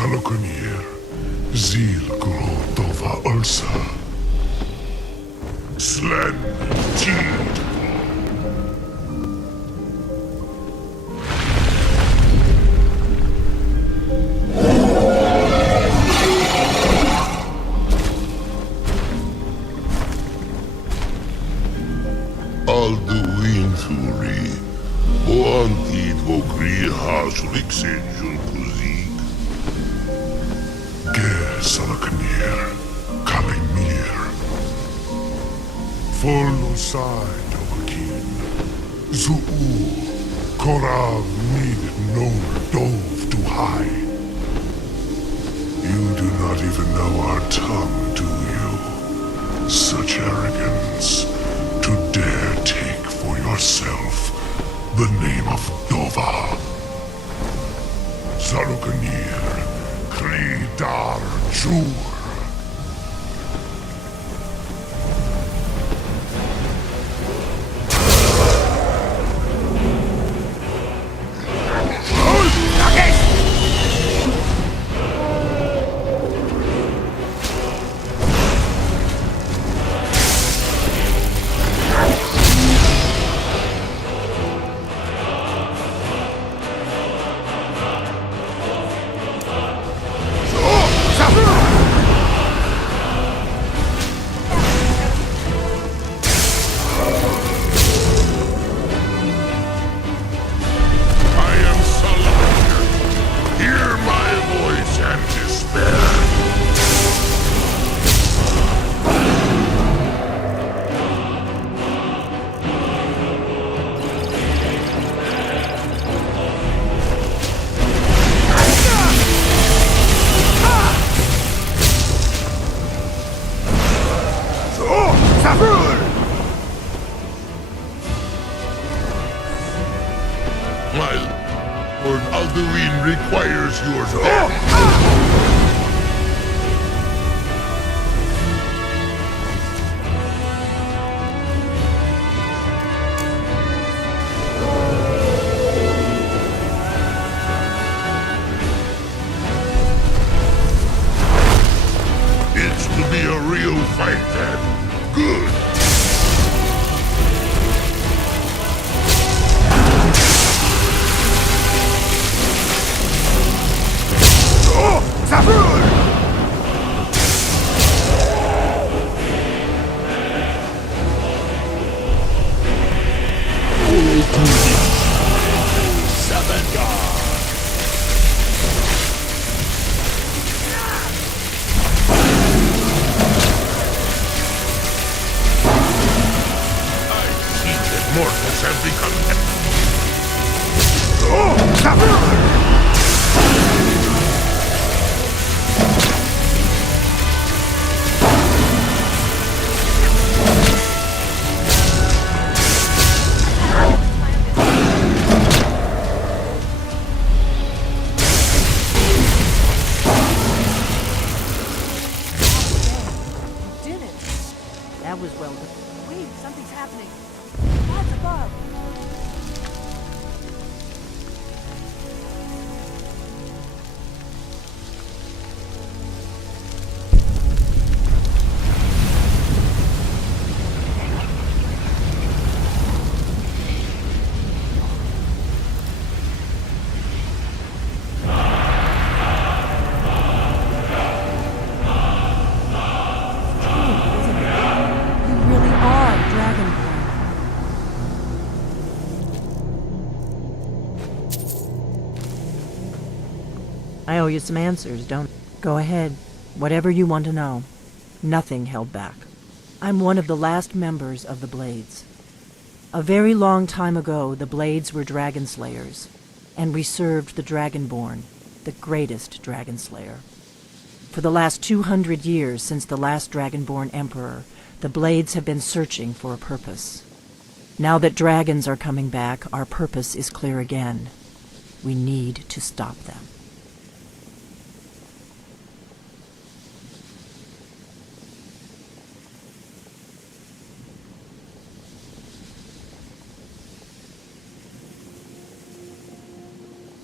Salokunir, Zil Grotova Ursa. Slen Tid. Alduin Thuri, Boantid Vogri Hasuliksin Julkuzik. Ger Salokunir, Kalimir. Folosai Dovakin. Zuu, Korav Mid Nol Dov to high. You do not even know our tongue, do you? Such arrogance. To dare take for yourself the name of Dova. Sarukanir, Kridar Jur. My Lord Alduin requires your death. It's to be a real fight then. Good. Mortals have become... That was well done. Wait, something's happening. That's above. I owe you some answers, don't... Go ahead. Whatever you want to know. Nothing held back. I'm one of the last members of the Blades. A very long time ago, the Blades were dragon slayers, and we served the Dragonborn, the greatest dragon slayer. For the last 200 years since the last Dragonborn Emperor, the Blades have been searching for a purpose. Now that dragons are coming back, our purpose is clear again. We need to stop them.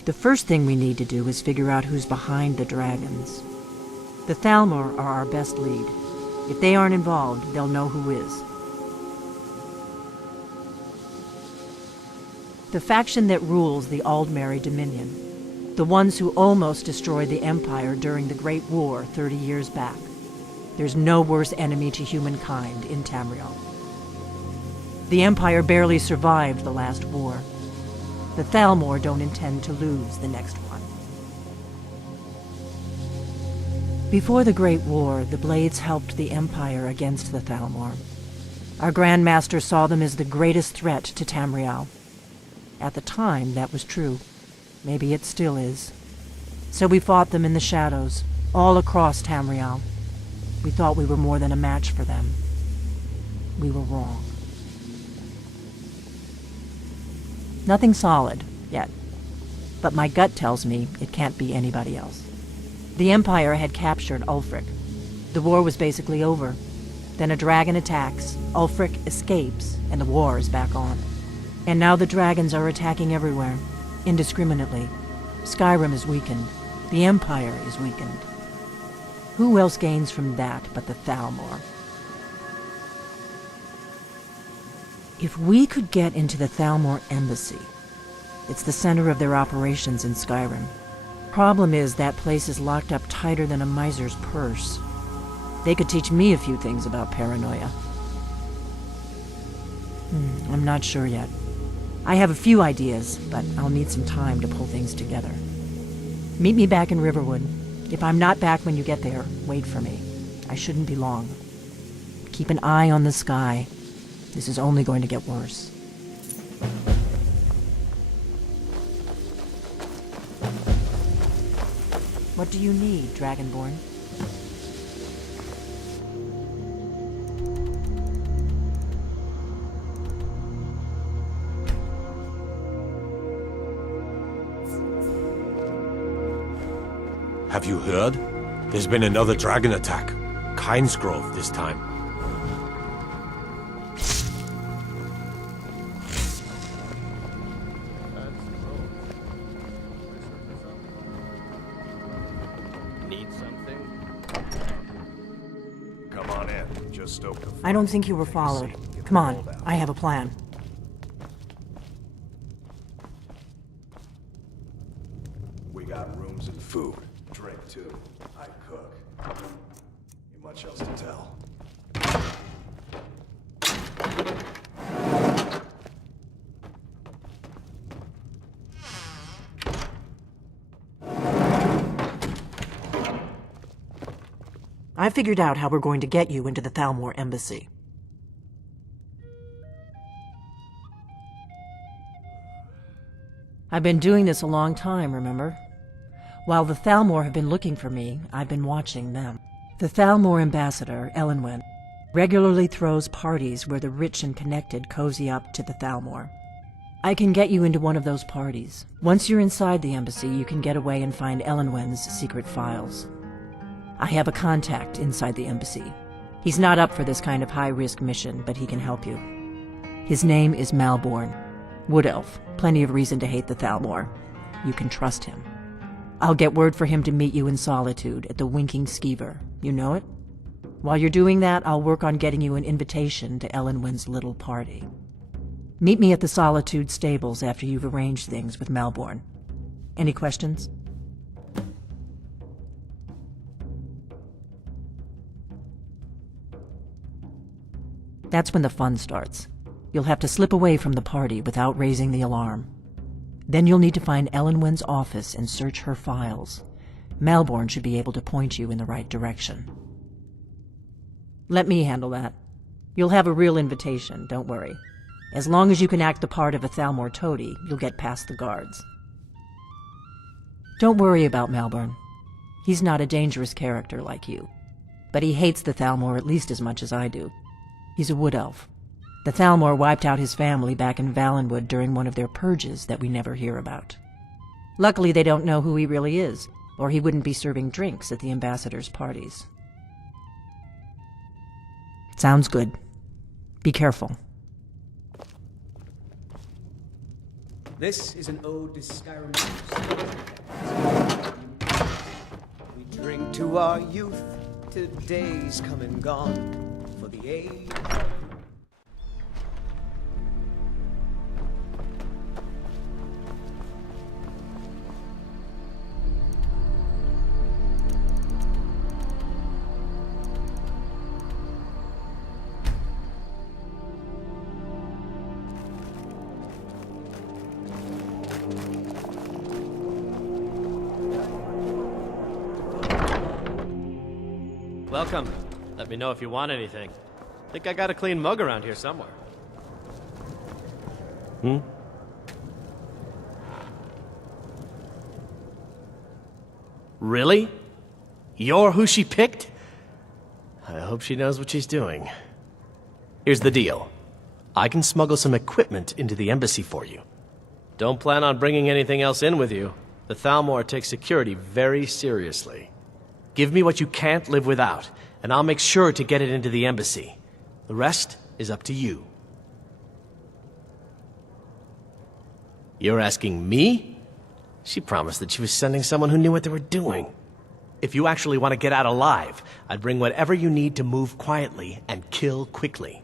The first thing we need to do is figure out who's behind the dragons. The Thalmor are our best lead. If they aren't involved, they'll know who is. The faction that rules the Aldmeri Dominion. The ones who almost destroyed the Empire during the Great War 30 years back. There's no worse enemy to humankind in Tamriel. The Empire barely survived the last war. The Thalmor don't intend to lose the next one. Before the Great War, the Blades helped the Empire against the Thalmor. Our Grand Master saw them as the greatest threat to Tamriel. At the time, that was true. Maybe it still is. So we fought them in the shadows, all across Tamriel. We thought we were more than a match for them. We were wrong. Nothing solid, yet. But my gut tells me it can't be anybody else. The Empire had captured Ulfric. The war was basically over. Then a dragon attacks, Ulfric escapes, and the war is back on. And now the dragons are attacking everywhere, indiscriminately. Skyrim is weakened. The Empire is weakened. Who else gains from that but the Thalmor? If we could get into the Thalmor embassy, it's the center of their operations in Skyrim. Problem is, that place is locked up tighter than a miser's purse. They could teach me a few things about paranoia. I'm not sure yet. I have a few ideas, but I'll need some time to pull things together. Meet me back in Riverwood. If I'm not back when you get there, wait for me. I shouldn't be long. Keep an eye on the sky. This is only going to get worse. What do you need, Dragonborn? Have you heard? There's been another dragon attack. Kynesgrove this time. Need something? Come on in. Just stoke the I don't think you were followed. Come on, I have a plan. We got rooms and food. Drink, too. I cook. You much else to tell? I figured out how we're going to get you into the Thalmor embassy. I've been doing this a long time, remember? While the Thalmor have been looking for me, I've been watching them. The Thalmor ambassador, Elenwen, regularly throws parties where the rich and connected cozy up to the Thalmor. I can get you into one of those parties. Once you're inside the embassy, you can get away and find Elenwen's secret files. I have a contact inside the embassy. He's not up for this kind of high-risk mission, but he can help you. His name is Malborn. Wood Elf. Plenty of reason to hate the Thalmor. You can trust him. I'll get word for him to meet you in Solitude at the Winking Skeever. You know it? While you're doing that, I'll work on getting you an invitation to Elenwen's little party. Meet me at the Solitude stables after you've arranged things with Malborn. Any questions? That's when the fun starts. You'll have to slip away from the party without raising the alarm. Then you'll need to find Elenwen's office and search her files. Malborn should be able to point you in the right direction. Let me handle that. You'll have a real invitation, don't worry. As long as you can act the part of a Thalmor toady, you'll get past the guards. Don't worry about Malborn. He's not a dangerous character like you. But he hates the Thalmor at least as much as I do. He's a wood elf. The Thalmor wiped out his family back in Valenwood during one of their purges that we never hear about. Luckily, they don't know who he really is, or he wouldn't be serving drinks at the ambassador's parties. Sounds good. Be careful. This is an ode to Skyrim Necromancer. We drink to our youth, to days come and gone, for the age. Welcome. Let me know if you want anything. Think I got a clean mug around here somewhere. Really? You're who she picked? I hope she knows what she's doing. Here's the deal. I can smuggle some equipment into the embassy for you. Don't plan on bringing anything else in with you. The Thalmor takes security very seriously. Give me what you can't live without, and I'll make sure to get it into the embassy. The rest is up to you. You're asking me? She promised that she was sending someone who knew what they were doing. If you actually want to get out alive, I'd bring whatever you need to move quietly and kill quickly.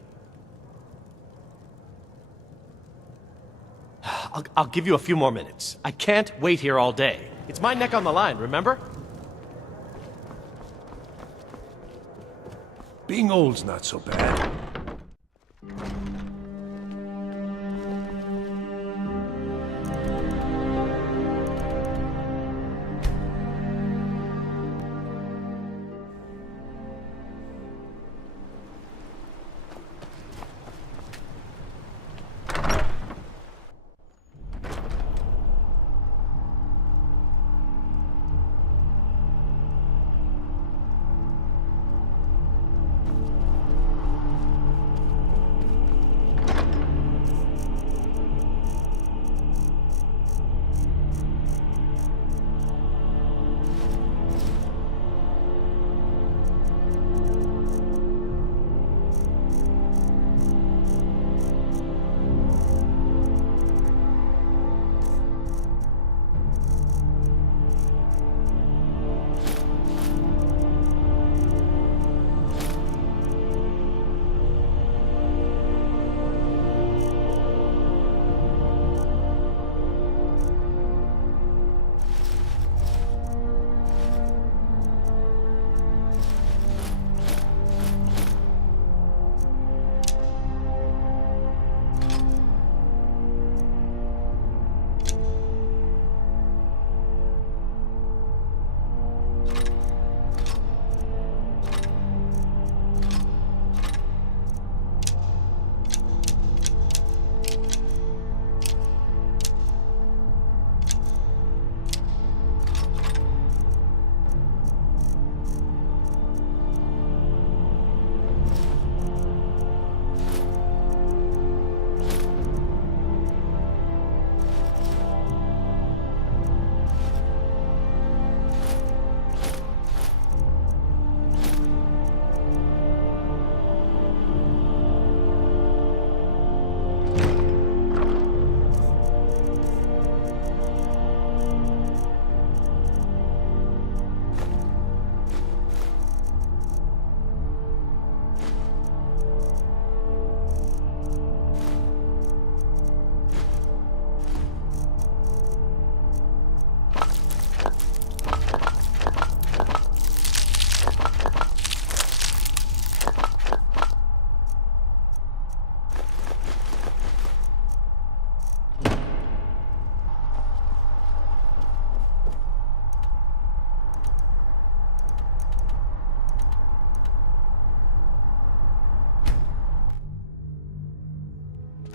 I'll give you a few more minutes. I can't wait here all day. It's my neck on the line, remember? Being old's not so bad.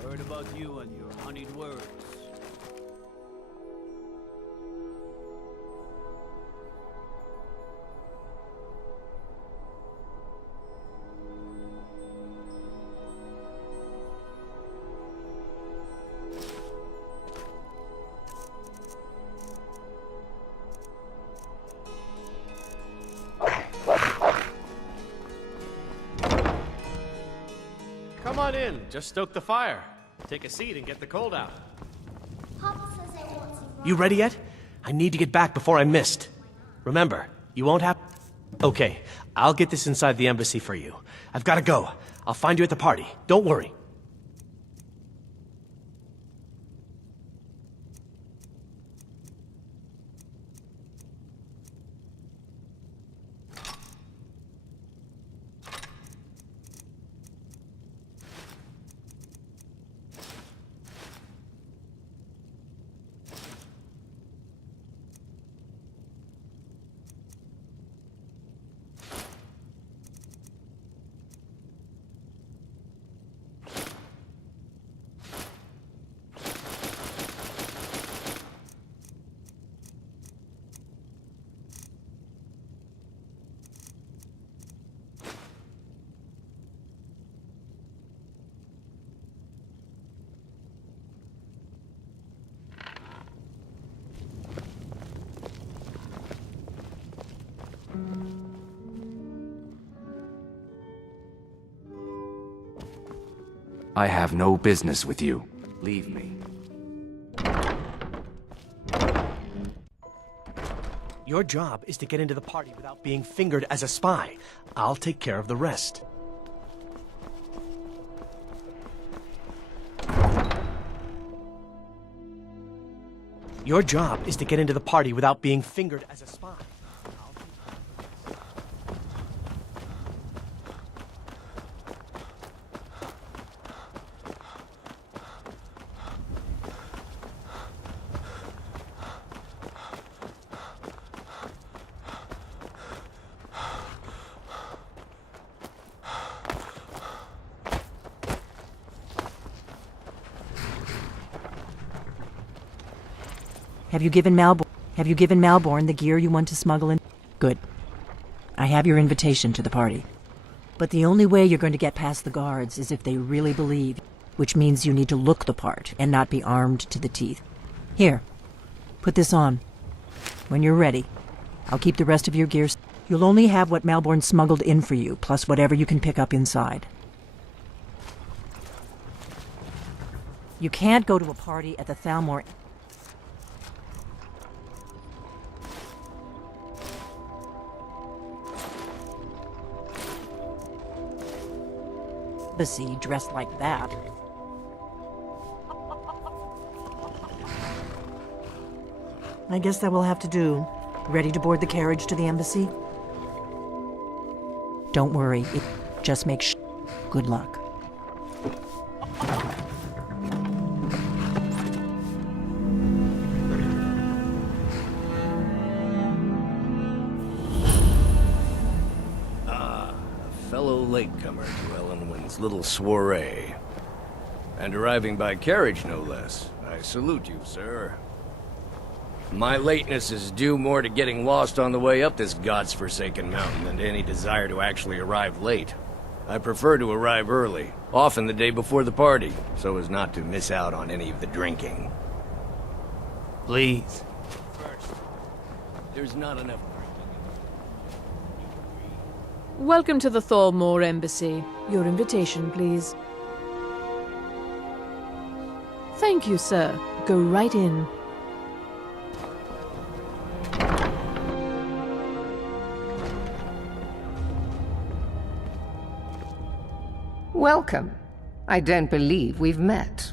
Heard about you and your honeyed words. Come on in, just stoke the fire. Take a seat and get the cold out. Hop You ready yet? I need to get back before I'm missed. Remember, you won't have... Okay, I'll get this inside the embassy for you. I've gotta go. I'll find you at the party. Don't worry. I have no business with you. Leave me. Your job is to get into the party without being fingered as a spy. I'll take care of the rest. Your job is to get into the party without being fingered as a spy. Have you given Malborn the gear you want to smuggle in? Good. I have your invitation to the party. But the only way you're going to get past the guards is if they really believe, which means you need to look the part and not be armed to the teeth. Here, put this on. When you're ready, I'll keep the rest of your gear. You'll only have what Malborn smuggled in for you, plus whatever you can pick up inside. You can't go to a party at the Thalmor embassy dressed like that. I guess that will have to do. Ready to board the carriage to the embassy? Don't worry, just make sure. Good luck. Fellow latecomer to Ellenwyn's little soiree. And arriving by carriage, no less. I salute you, sir. My lateness is due more to getting lost on the way up this god's-forsaken mountain than to any desire to actually arrive late. I prefer to arrive early, often the day before the party, so as not to miss out on any of the drinking. Please. First, there's not enough... Welcome to the Thalmor Embassy. Your invitation, please. Thank you, sir. Go right in. Welcome. I don't believe we've met.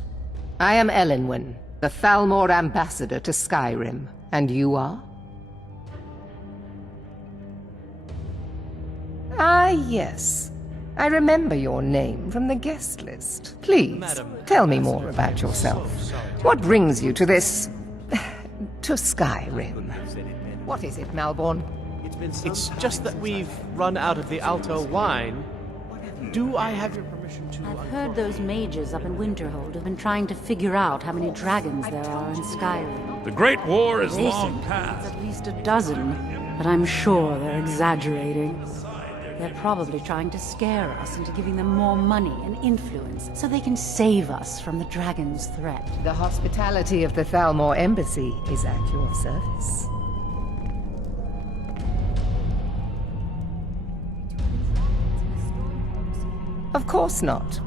I am Ellenwyn, the Thalmor ambassador to Skyrim. And you are? Ah, yes. I remember your name from the guest list. Please, tell me more about yourself. What brings you to this... to Skyrim? What is it, Malborn? It's just that we've run out of the Alto wine. Do I have your permission to... I've heard those mages up in Winterhold have been trying to figure out how many dragons there are in Skyrim. The Great War is They long say past. it's at least a dozen, but I'm sure they're exaggerating. They're probably trying to scare us into giving them more money and influence so they can save us from the dragon's threat. The hospitality of the Thalmor Embassy is at your service. Of course not.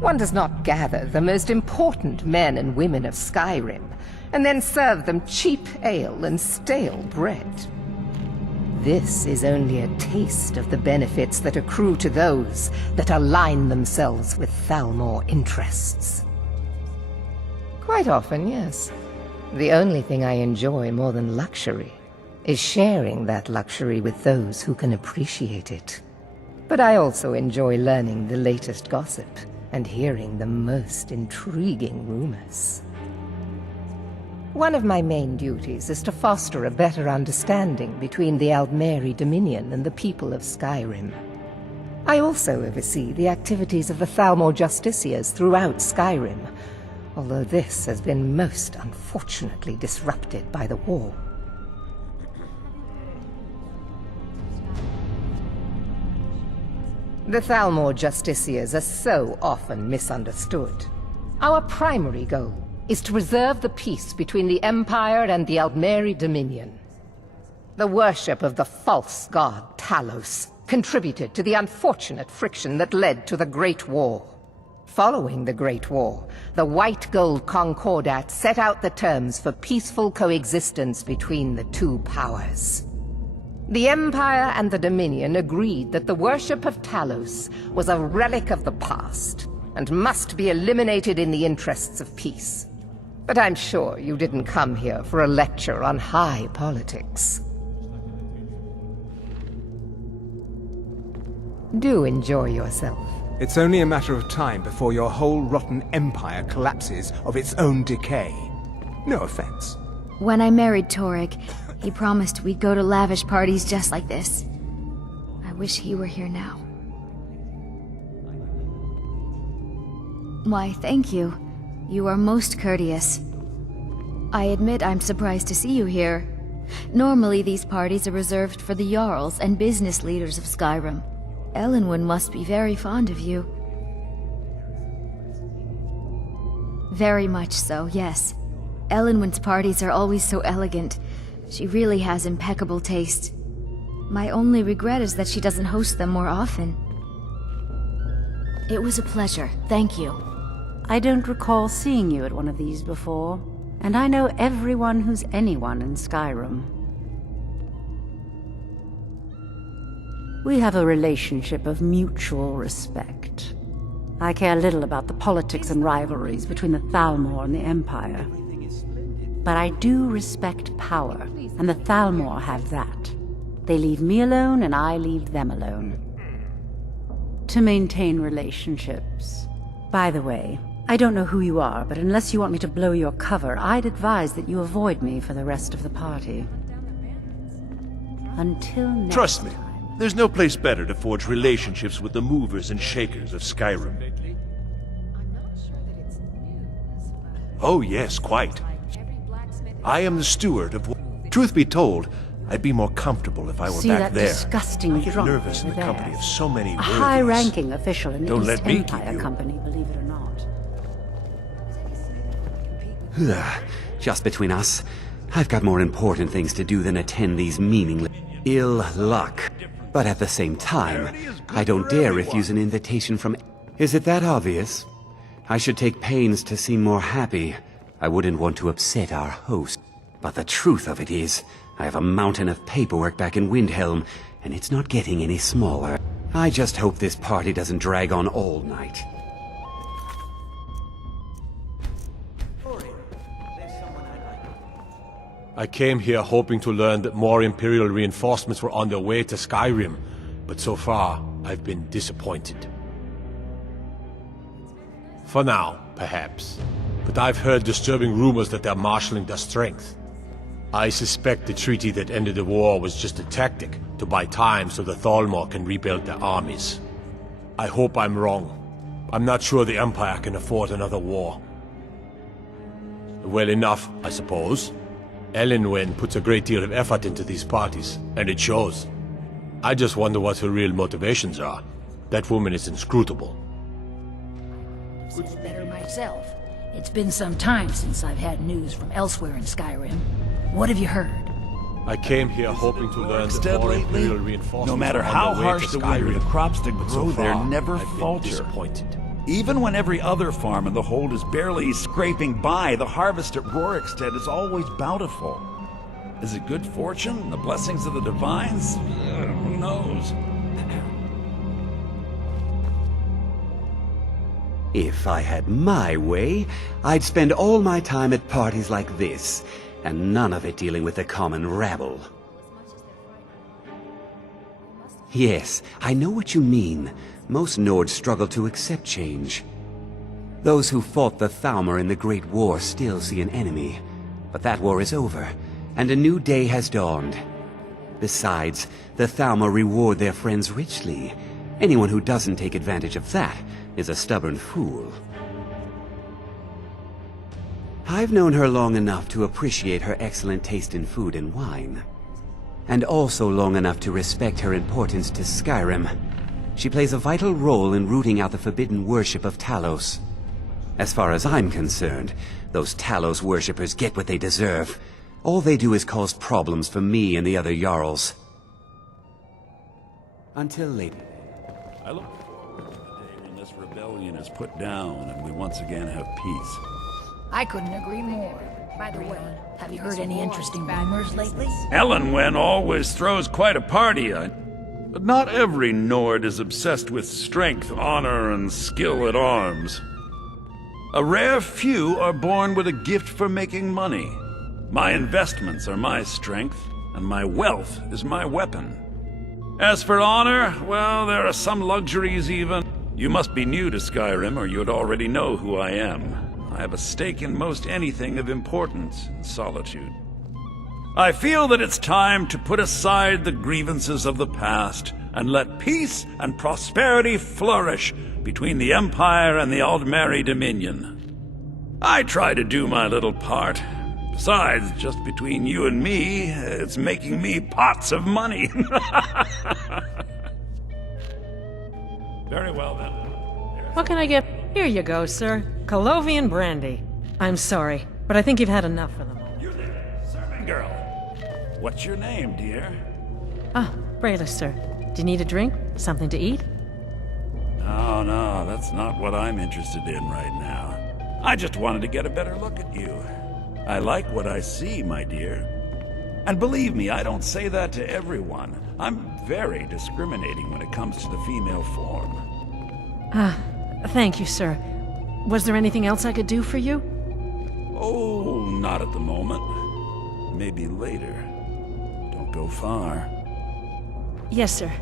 One does not gather the most important men and women of Skyrim, and then serve them cheap ale and stale bread. This is only a taste of the benefits that accrue to those that align themselves with Thalmor interests. Quite often, yes. The only thing I enjoy more than luxury is sharing that luxury with those who can appreciate it. But I also enjoy learning the latest gossip and hearing the most intriguing rumors. One of my main duties is to foster a better understanding between the Aldmeri Dominion and the people of Skyrim. I also oversee the activities of the Thalmor Justiciars throughout Skyrim, although this has been most unfortunately disrupted by the war. The Thalmor Justiciars are so often misunderstood. Our primary goal is to preserve the peace between the Empire and the Aldmeri Dominion. The worship of the false god Talos contributed to the unfortunate friction that led to the Great War. Following the Great War, the White Gold Concordat set out the terms for peaceful coexistence between the two powers. The Empire and the Dominion agreed that the worship of Talos was a relic of the past and must be eliminated in the interests of peace. But I'm sure you didn't come here for a lecture on high politics. Do enjoy yourself. It's only a matter of time before your whole rotten empire collapses of its own decay. No offense. When I married Torek, he promised we'd go to lavish parties just like this. I wish he were here now. Why, thank you. You are most courteous. I admit I'm surprised to see you here. Normally these parties are reserved for the Jarls and business leaders of Skyrim. Elenwen must be very fond of you. Very much so, yes. Elenwen's parties are always so elegant. She really has impeccable taste. My only regret is that she doesn't host them more often. It was a pleasure, thank you. I don't recall seeing you at one of these before, and I know everyone who's anyone in Skyrim. We have a relationship of mutual respect. I care little about the politics and rivalries between the Thalmor and the Empire. But I do respect power, and the Thalmor have that. They leave me alone, and I leave them alone. To maintain relationships. By the way, I don't know who you are, but unless you want me to blow your cover, I'd advise that you avoid me for the rest of the party. Until next Trust me, there's no place better to forge relationships with the movers and shakers of Skyrim. Oh yes, quite. I am the steward of... Truth be told, I'd be more comfortable if I were See back that there. disgusting I get drunk nervous in over the company there? of so many A worthies. high-ranking official in the Don't East let me keep Empire you. Company, believe it or not. Just between us, I've got more important things to do than attend these meaningless... ill luck. But at the same time, I don't dare refuse an invitation from... Is it that obvious? I should take pains to seem more happy. I wouldn't want to upset our host. But the truth of it is, I have a mountain of paperwork back in Windhelm, and it's not getting any smaller. I just hope this party doesn't drag on all night. I came here hoping to learn that more Imperial reinforcements were on their way to Skyrim, but so far, I've been disappointed. For now, perhaps. But I've heard disturbing rumors that they're marshalling their strength. I suspect the treaty that ended the war was just a tactic to buy time so the Thalmor can rebuild their armies. I hope I'm wrong. I'm not sure the Empire can afford another war. Well enough, I suppose. Elenwen puts a great deal of effort into these parties, and it shows. I just wonder what her real motivations are. That woman is inscrutable. Said better myself. It's been some time since I've had news from elsewhere in Skyrim. What have you heard? I came here hoping to learn that more Imperial reinforcements No matter are on how their way harsh to the winter, Skyrim, the crops that but grow so there far, never I've been falter. disappointed. Even when every other farm in the hold is barely scraping by, the harvest at Rorikstead is always bountiful. Is it good fortune? The blessings of the divines? Who knows? If I had my way, I'd spend all my time at parties like this, and none of it dealing with the common rabble. Yes, I know what you mean. Most Nords struggle to accept change. Those who fought the Thalmor in the Great War still see an enemy. But that war is over, and a new day has dawned. Besides, the Thalmor reward their friends richly. Anyone who doesn't take advantage of that is a stubborn fool. I've known her long enough to appreciate her excellent taste in food and wine. And also long enough to respect her importance to Skyrim. She plays a vital role in rooting out the forbidden worship of Talos. As far as I'm concerned, those Talos worshippers get what they deserve. All they do is cause problems for me and the other Jarls. Until later. I look forward to the day when this rebellion is put down and we once again have peace. I couldn't agree more. By the way, have you heard any interesting rumors lately? Elenwen always throws quite a party, but not every Nord is obsessed with strength, honor, and skill at arms. A rare few are born with a gift for making money. My investments are my strength, and my wealth is my weapon. As for honor, well, there are some luxuries even. You must be new to Skyrim, or you'd already know who I am. I have a stake in most anything of importance in Solitude. I feel that it's time to put aside the grievances of the past and let peace and prosperity flourish between the Empire and the Aldmeri Dominion. I try to do my little part. Besides, just between you and me, it's making me pots of money. Very well, then. What can I get? Here you go, sir. Colovian brandy. I'm sorry, but I think you've had enough for the moment. You there, serving girl. What's your name, dear? Ah, Brayless, sir. Do you need a drink? Something to eat? No, that's not what I'm interested in right now. I just wanted to get a better look at you. I like what I see, my dear. And believe me, I don't say that to everyone. I'm very discriminating when it comes to the female form. Ah, thank you, sir. Was there anything else I could do for you? Oh, not at the moment. Maybe later. Don't go far. Yes, sir.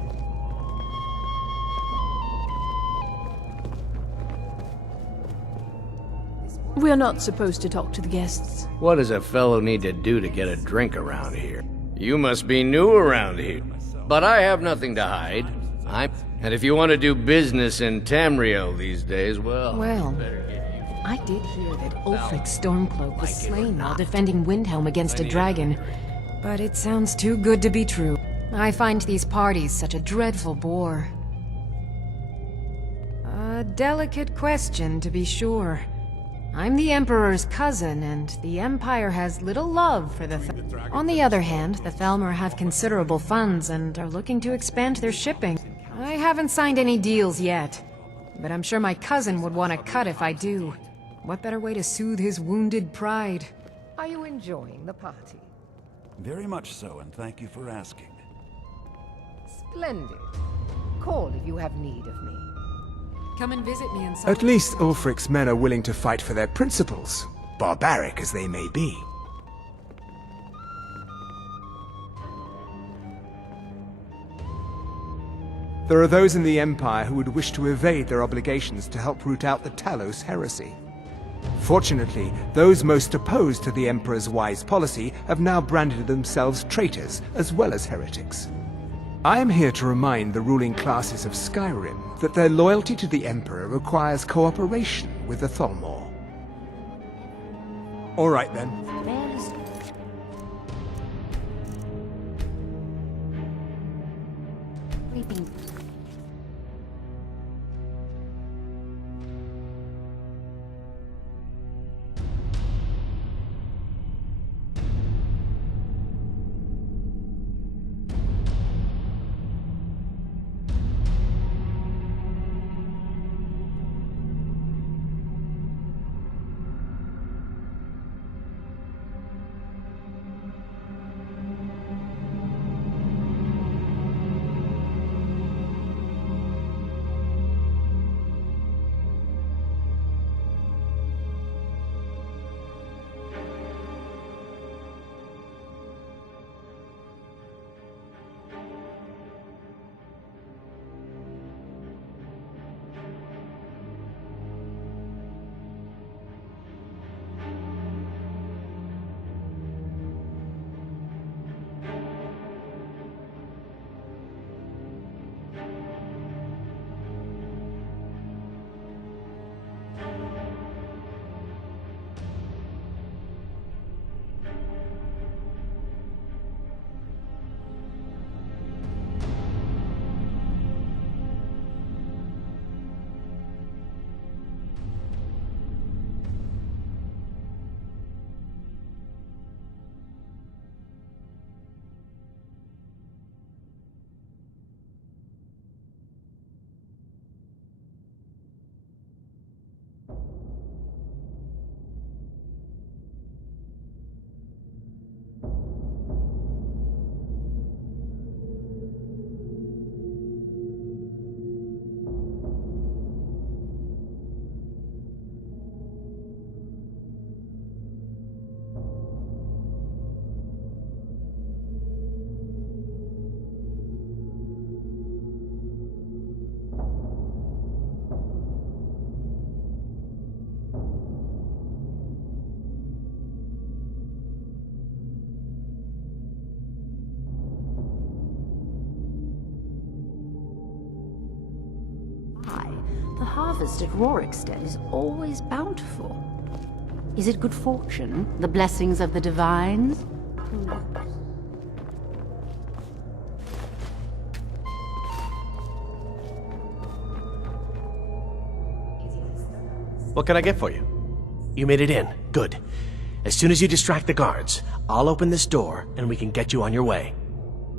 We're not supposed to talk to the guests. What does a fellow need to do to get a drink around here? You must be new around here. But I have nothing to hide. And if you want to do business in Tamriel these days, well... Well, I did hear that Ulfric Stormcloak was slain while defending Windhelm against a dragon. But it sounds too good to be true. I find these parties such a dreadful bore. A delicate question, to be sure. I'm the Emperor's cousin, and the Empire has little love for the On the other hand, the Thalmor have considerable funds and are looking to expand their shipping. I haven't signed any deals yet, but I'm sure my cousin would want a cut if I do. What better way to soothe his wounded pride? Are you enjoying the party? Very much so, and thank you for asking. Splendid. Call if you have need of me. Come and visit me in At least Ulfric's men are willing to fight for their principles, barbaric as they may be. There are those in the Empire who would wish to evade their obligations to help root out the Talos heresy. Fortunately, those most opposed to the Emperor's wise policy have now branded themselves traitors as well as heretics. I am here to remind the ruling classes of Skyrim that their loyalty to the Emperor requires cooperation with the Thalmor. All right then. harvest at Rorikstead is always bountiful. Is it good fortune? The blessings of the divines? Who knows? What can I get for you? You made it in. Good. As soon as you distract the guards, I'll open this door and we can get you on your way.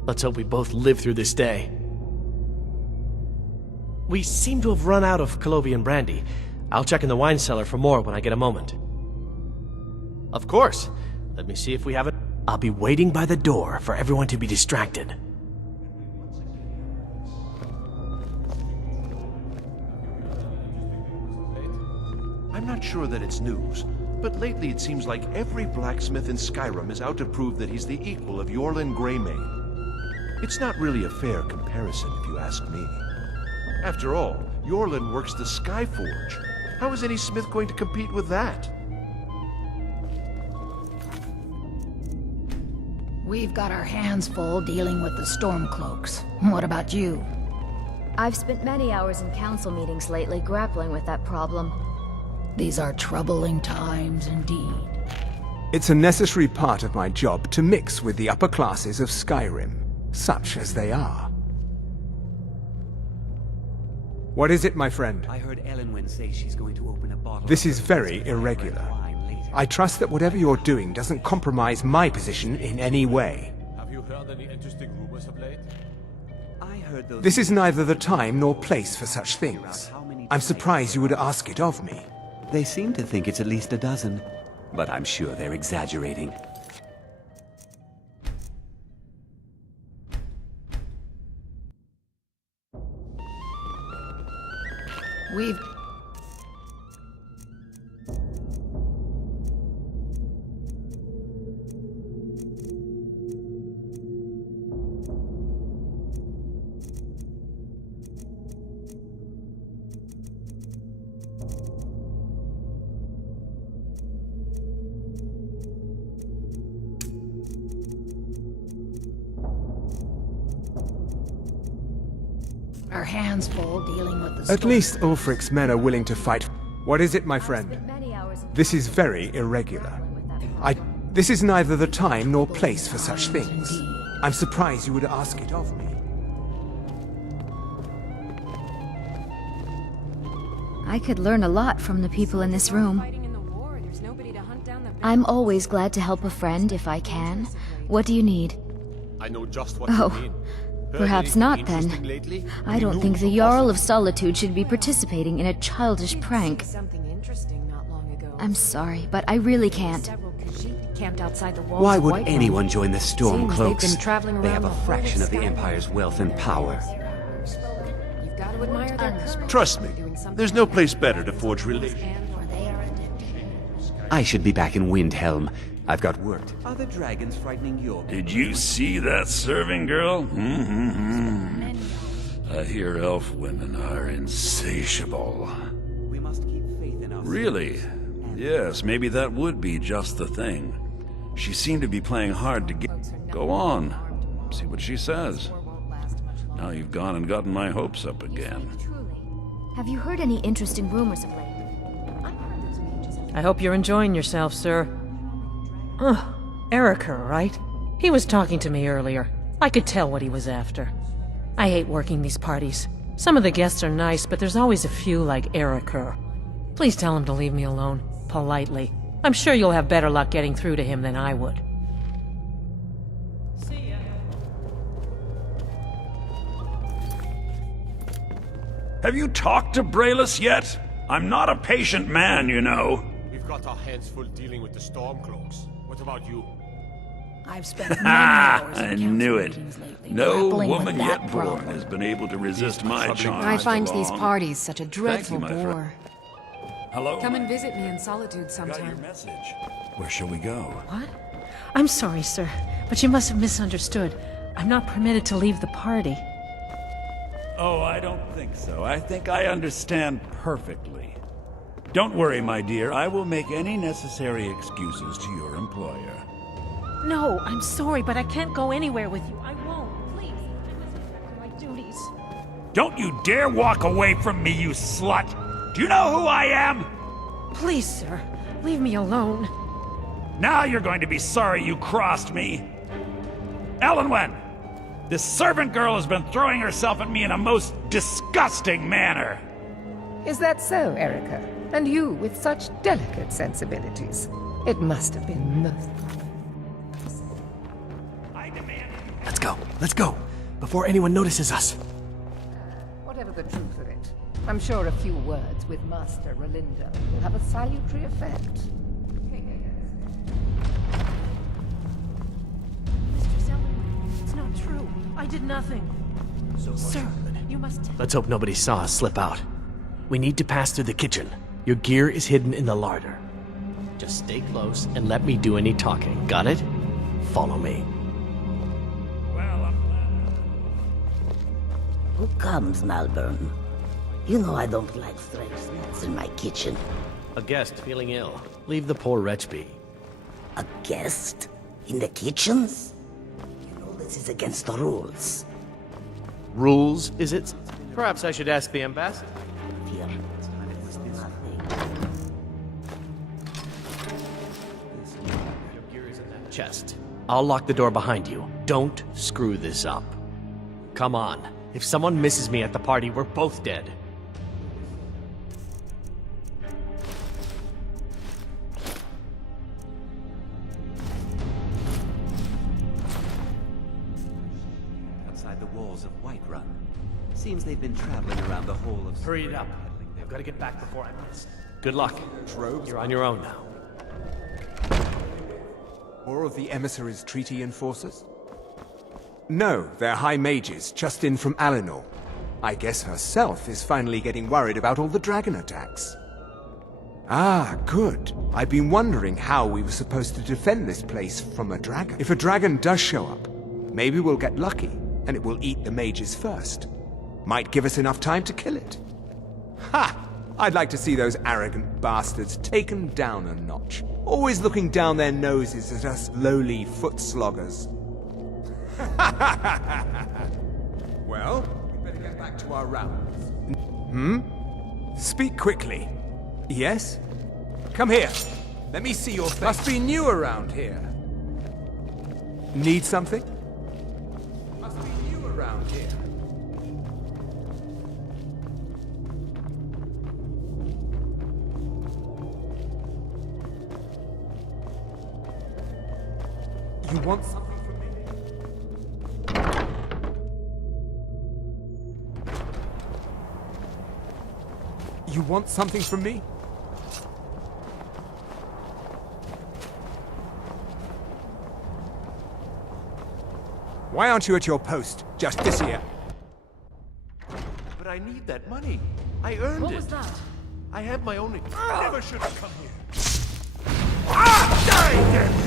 Let's hope we both live through this day. We seem to have run out of Colovian brandy. I'll check in the wine cellar for more when I get a moment. Of course. Let me see if we have it. I'll be waiting by the door for everyone to be distracted. I'm not sure that it's news, but lately it seems like every blacksmith in Skyrim is out to prove that he's the equal of Yorlin Greymane. It's not really a fair comparison, if you ask me. After all, Yorlin works the Skyforge. How is any smith going to compete with that? We've got our hands full dealing with the Stormcloaks. What about you? I've spent many hours in council meetings lately grappling with that problem. These are troubling times indeed. It's a necessary part of my job to mix with the upper classes of Skyrim, such as they are. What is it, my friend? I heard Elenwen say she's going to open a bottle. This is very irregular. I trust that whatever you're doing doesn't compromise my position in any way. Have you heard any interesting rumors of late? I heard those. This is neither the time nor place for such things. I'm surprised you would ask it of me. They seem to think it's at least a dozen, but I'm sure they're exaggerating. We've... our hands full dealing with the At least Ulfric's men are willing to fight. What is it, my friend? This is very irregular. This is neither the time nor place for such things. I'm surprised you would ask it of me. I could learn a lot from the people in this room. I'm always glad to help a friend if I can. What do you need? I know just what Oh. you mean. Perhaps not, then. I don't think the Jarl of Solitude should be participating in a childish prank. I'm sorry, but I really can't. Why would anyone join the Stormcloaks? They have a fraction of the Empire's wealth and power. Trust me, there's no place better to forge relations. I should be back in Windhelm. I've got work. Are the dragons frightening your... Did you see that serving girl? I hear elf women are insatiable. We must keep faith in us. Really? Yes, maybe that would be just the thing. She seemed to be playing hard to get... Go on. See what she says. Now you've gone and gotten my hopes up again. Have you heard any interesting rumors of late? I hope you're enjoying yourself, sir. Erica, right? He was talking to me earlier. I could tell what he was after. I hate working these parties. Some of the guests are nice, but there's always a few like Erica. Please tell him to leave me alone, politely. I'm sure you'll have better luck getting through to him than I would. See ya. Have you talked to Braylus yet? I'm not a patient man, you know. We've got our hands full dealing with the Stormcloaks. What about you? I've spent many hours in I council knew it. meetings lately, No grappling with woman that yet born problem. has been able to resist my charms. I find these along. parties such a dreadful my friend. bore. Hello. Come and visit me in solitude Got your sometime. message. Where shall we go? What? I'm sorry, sir, but you must have misunderstood. I'm not permitted to leave the party. Oh, I don't think so. I think I understand perfectly. Don't worry, my dear. I will make any necessary excuses to your employer. No, I'm sorry, but I can't go anywhere with you. I won't. Please, I must respect my duties. Don't you dare walk away from me, you slut! Do you know who I am? Please, sir, leave me alone. Now you're going to be sorry you crossed me. Elenwen, this servant girl has been throwing herself at me in a most disgusting manner. Is that so, Erica? And you with such delicate sensibilities. It must have been most... Let's go, before anyone notices us. Whatever the truth of it, I'm sure a few words with Master Relinda will have a salutary effect. Mistress Ellen, it's not true. I did nothing. Sir, you must... Let's hope nobody saw us slip out. We need to pass through the kitchen. Your gear is hidden in the larder. Just stay close and let me do any talking. Got it? Follow me. Who comes, Malvern? You know I don't like strange smells in my kitchen. A guest feeling ill. Leave the poor wretch be. A guest? In the kitchens? You know this is against the rules. Rules, is it? Perhaps I should ask the ambassador. Fear. Your gear is in that chest. I'll lock the door behind you. Don't screw this up. Come on. If someone misses me at the party, we're both dead. Outside the walls of Whiterun. Seems they've been traveling around the whole of... Hurry it up. I've got to get back before I miss. Good luck. You're on your own now. More of the emissaries' treaty enforcers? No, they're high mages, just in from Alinor. I guess herself is finally getting worried about all the dragon attacks. Ah, good. I've been wondering how we were supposed to defend this place from a dragon. If a dragon does show up, maybe we'll get lucky, and it will eat the mages first. Might give us enough time to kill it. Ha! I'd like to see those arrogant bastards taken down a notch. Always looking down their noses at us lowly foot sloggers. Well, we better get back to our rounds. Speak quickly. Yes? Come here. Let me see your face. Must be new around here. Need something? Must be new around here. You want something? You want something from me? Why aren't you at your post, Justiciar? But I need that money. I earned it. What was that? I have my own... I never should have come here. Ah! Die, damn it!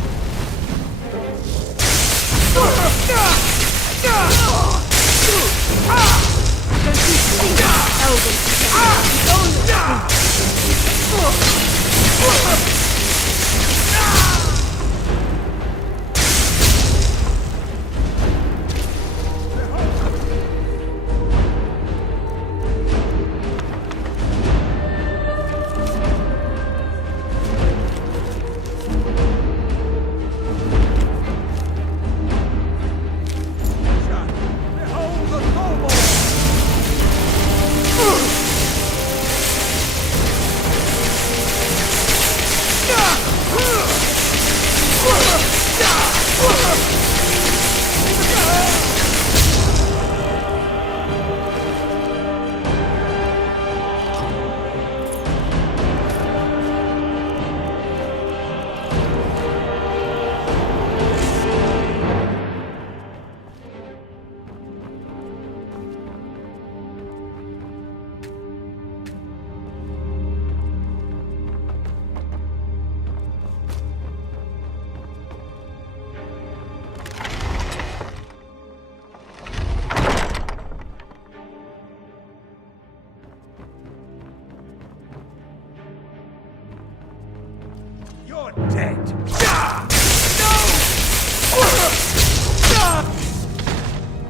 You're dead. No!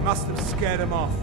Must have scared him off.